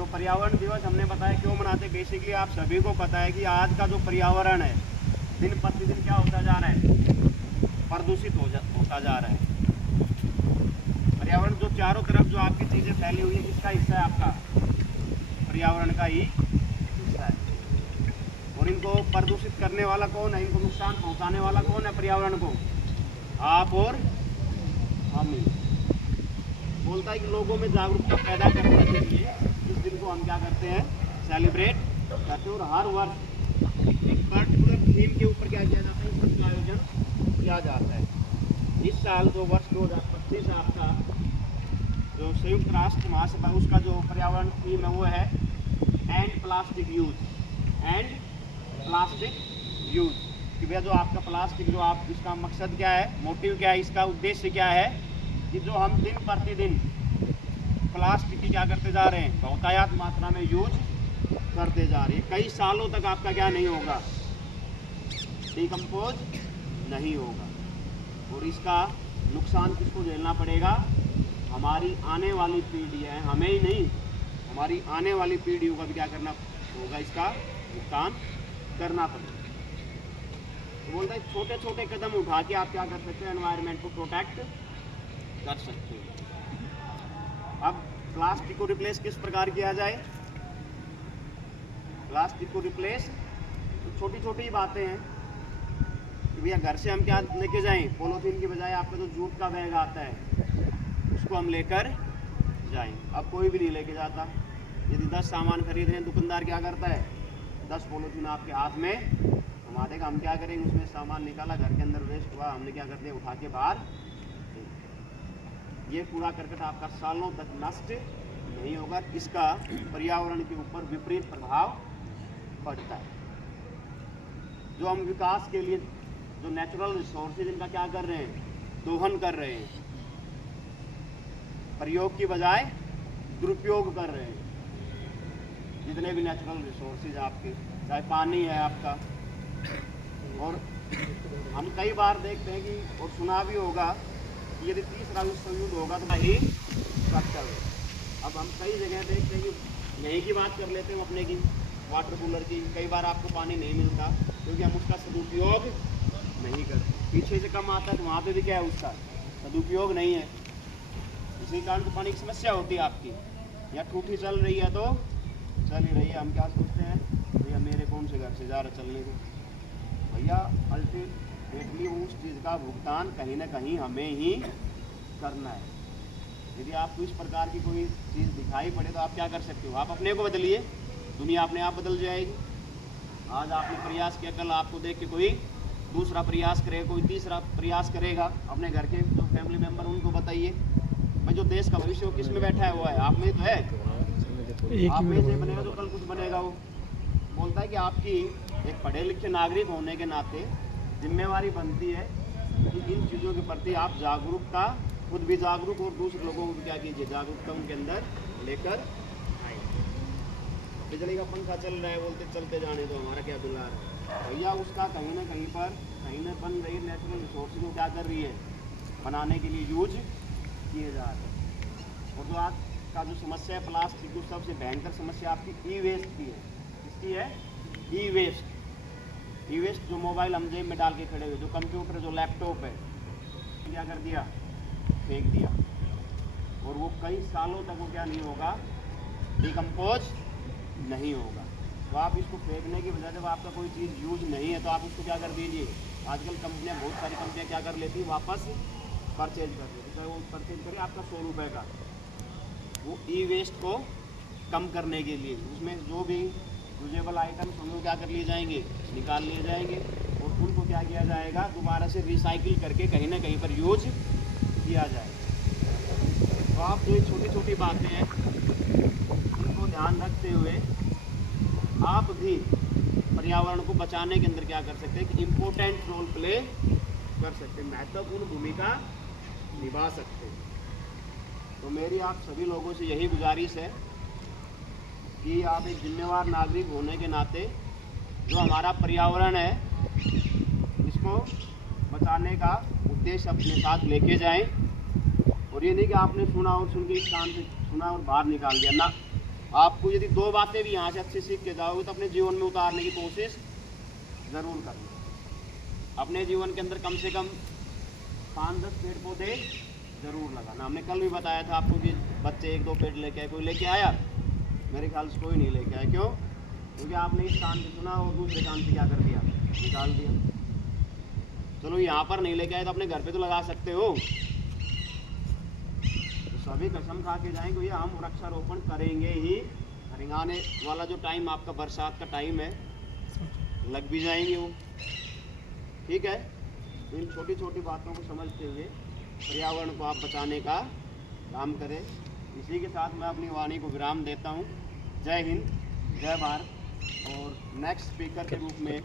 जो पर्यावरण दिवस हमने बताया क्यों मनाते, बेसिकली आप सभी को पता है कि आज का जो पर्यावरण है दिन प्रतिदिन क्या होता जा रहा है, प्रदूषित होता जा रहा है। पर्यावरण जो चारों तरफ जो आपकी चीज़ें फैली हुई है, किसका हिस्सा है? आपका पर्यावरण का ही हिस्सा है। और इनको प्रदूषित करने वाला कौन है? इनको नुकसान पहुंचाने वाला कौन है पर्यावरण को? आप और हम ही। बोलता है कि लोगों में जागरूकता पैदा करने के लिए इस दिन को हम क्या करते हैं? सेलिब्रेट करते हैं। और हर वर्ष एक पर्टिकुलर थीम के ऊपर क्या किया जाता है? इस दिन का आयोजन किया जाता है। इस साल जो वर्ष 2025 आपका जो संयुक्त राष्ट्र महासभा उसका जो पर्यावरण थीम है वो है and plastic use, and plastic use. कि भैया जो आपका प्लास्टिक जो आप इसका मकसद क्या है, मोटिव क्या है, इसका उद्देश्य क्या है कि जो हम दिन प्रतिदिन प्लास्टिक की क्या करते जा रहे हैं, बहुतायत मात्रा में यूज करते जा रहे हैं, कई सालों तक आपका क्या नहीं होगा, डिकम्पोज नहीं होगा। और इसका नुकसान किसको झेलना पड़ेगा? हमारी आने वाली पीढ़ी है, हमें ही नहीं, हमारी आने वाली पीढ़ियों का भी क्या करना होगा, इसका भुगतान करना पड़ेगा। तो बोलता है छोटे छोटे कदम उठा के आप क्या कर सकते हैं? एनवायरनमेंट को प्रोटेक्ट कर सकते हैं। अब प्लास्टिक को रिप्लेस किस प्रकार किया जाए? प्लास्टिक को रिप्लेस तो छोटी छोटी बातें हैं कि भैया घर से हम क्या लेके जाएं, पॉलीथीन की बजाय आपका जो जूट का बैग आता है उसको हम लेकर जाएं। अब कोई भी नहीं लेके जाता। यदि 10 सामान खरीद रहे हैं, दुकानदार क्या करता है? 10 पॉलीथीन आपके हाथ में घुमा देगा। हम क्या करेंगे? उसमें सामान निकाला, घर के अंदर वेस्ट हुआ, हमने क्या कर दिया? उठा के बाहर। ये कूड़ा करकट आपका सालों तक नष्ट नहीं होगा। इसका पर्यावरण के ऊपर विपरीत प्रभाव पड़ता है। जो हम विकास के लिए जो नेचुरल रिसोर्सेज इनका क्या कर रहे हैं? दोहन कर रहे हैं, प्रयोग की बजाय दुरुपयोग कर रहे हैं। जितने भी नेचुरल रिसोर्सेज आपके, चाहे पानी है आपका, और हम कई बार देखते हैं कि और सुना भी होगा कि यदि तीसरा विश्व युद्ध होगा तो ही स्ट्रक्चर है। अब हम कई जगह देखते हैं कि यहीं की बात कर लेते हैं अपने की, वाटर कूलर की। कई बार आपको पानी नहीं मिलता क्योंकि हम उसका सदुपयोग नहीं करते। पीछे से कम आता है तो वहाँ पे भी क्या है? उसका सदुपयोग नहीं है। इसी कारण तो पानी की समस्या होती है आपकी। या टूटी चल रही है तो चल ही रही है, हम क्या सोचते हैं? भैया मेरे कौन से घर से जा रहा चलने को? भैया अल्टीमेटली उस चीज़ का भुगतान कहीं ना कहीं हमें ही करना है। यदि आपको इस प्रकार की कोई चीज़ दिखाई पड़े तो आप क्या कर सकते हो? आप अपने को बदलिए, दुनिया अपने आप बदल जाएगी। आज आपने प्रयास किया, कल आपको देख के कोई दूसरा प्रयास करेगा, कोई तीसरा प्रयास करेगा। अपने घर के जो फैमिली मेम्बर उनको बताइए। भाई जो देश का भविष्य वो किस में बैठा है? वो है आप में तो है। आप में से बनेगा तो कल कुछ बनेगा। वो बोलता है कि आपकी एक पढ़े लिखे नागरिक होने के नाते जिम्मेवारी बनती है कि इन चीज़ों के प्रति आप जागरूकता, खुद भी जागरूक और दूसरे लोगों को क्या कीजिए? जागरूकता उनके अंदर लेकर आए। बिजली का पंखा चल रहा है, बोलते चलते जाने तो हमारा क्या बिला है? भैया उसका कहीं ना कहीं पर कहीं ना बन रही नेचुरल रिसोर्स को क्या कर रही है? बनाने के लिए यूज किए जा रहे हैं। और जो आज का जो समस्या है प्लास्टिक की, सबसे भयंकर समस्या आपकी ई वेस्ट की है। किसकी है? ई वेस्ट। ई वेस्ट जो मोबाइल हम जेब में डाल के खड़े हुए, जो कंप्यूटर, जो लैपटॉप है, क्या कर दिया? फेंक दिया। और वो कई सालों तक वो क्या नहीं होगा? डिकम्पोज नहीं होगा। तो आप इसको फेंकने की बजाय जब आपका कोई चीज़ यूज नहीं है तो आप उसको क्या कर दीजिए? आजकल कंपनियां, बहुत सारी कंपनियां क्या कर लेती हैं? वापस परचेज कर लेती। चाहे वो परचेज करे आपका 100 रुपये का, वो ई वेस्ट को कम करने के लिए उसमें जो भी यूजेबल आइटम्स होंगे वो क्या कर लिए जाएंगे? निकाल लिए जाएंगे। और उनको क्या किया जाएगा? दोबारा से रिसाइकिल करके कहीं ना कहीं पर यूज किया जाएगा। तो आप जो छोटी छोटी बातें हैं उनको ध्यान रखते हुए आप भी पर्यावरण को बचाने के अंदर क्या कर सकते हैं? कि इम्पोर्टेंट रोल प्ले कर सकते हैं, महत्वपूर्ण भूमिका निभा सकते हैं। तो मेरी आप सभी लोगों से यही गुजारिश है कि आप एक जिम्मेवार नागरिक होने के नाते जो हमारा पर्यावरण है इसको बचाने का उद्देश्य अपने साथ लेके जाएं। और ये नहीं कि आपने सुना और सुन के इस कान से सुना और बाहर निकाल दिया ना। आपको यदि 2 बातें भी यहाँ से अच्छी सीख के जाओगे तो अपने जीवन में उतारने की कोशिश ज़रूर करना। अपने जीवन के अंदर कम से कम 5-10 पेड़ पौधे ज़रूर लगाना। हमने कल भी बताया था आपको कि बच्चे 1-2 पेड़ लेके आए, कोई लेके आया? मेरे ख्याल से कोई नहीं लेके आया। क्यों? क्योंकि आपने इस कान से सुना और दूसरे कान से क्या कर दिया? निकाल दिया। चलो यहाँ पर नहीं लेके आए तो अपने घर पे तो लगा सकते हो। तो सभी कसम खा के जाएं कि ये हम वृक्षारोपण करेंगे ही करेंगे। आने वाला जो टाइम आपका बरसात का टाइम है, लग भी जाएंगे वो, ठीक है। इन छोटी छोटी बातों को समझते हुए पर्यावरण को आप बचाने का काम करें। इसी के साथ मैं अपनी वाणी को विराम देता हूँ। जय हिंद, जय भारत। और नेक्स्ट स्पीकर के रूप में